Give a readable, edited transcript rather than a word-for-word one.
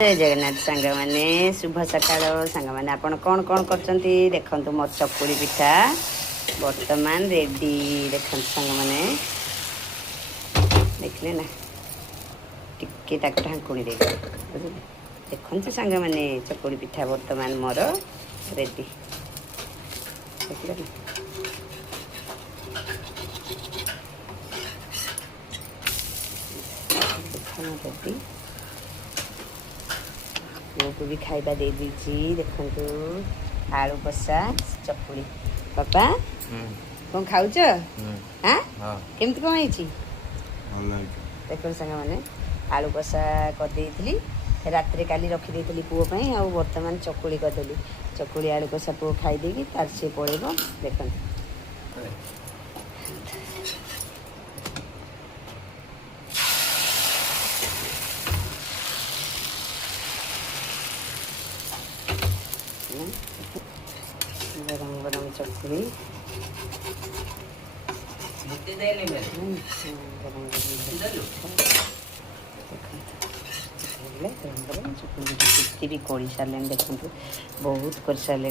जय जगन्नाथ सांग मैंने शुभ सकाल सांग मैंने आपण कौन कौन करचंती देखंतु मो चकुली पिठा वर्तमान रेडी देखंतु सांग मैंने देखले ना टिके ताक ढांकुणी दे बुझिले देखंतु सांग मैंने चकुली पिठा वर्तमान मोर रेडी देखले ना रेडी को भी खाइबा दे दीची देखंतु आलू कषा चकुली पापा कौन खाऊ हाँ केमती कौन देखो सांग मैंने आलू कषा करदेली रात काली रखीदी पुओं आ बर्तमान चकुली करदेली चकुली आलू कषा पुओ खाईदे तार सी पड़ेब देखते गरम गरम चकुली गरम गरम चकुली भी कर सारे देखते बहुत कर सारे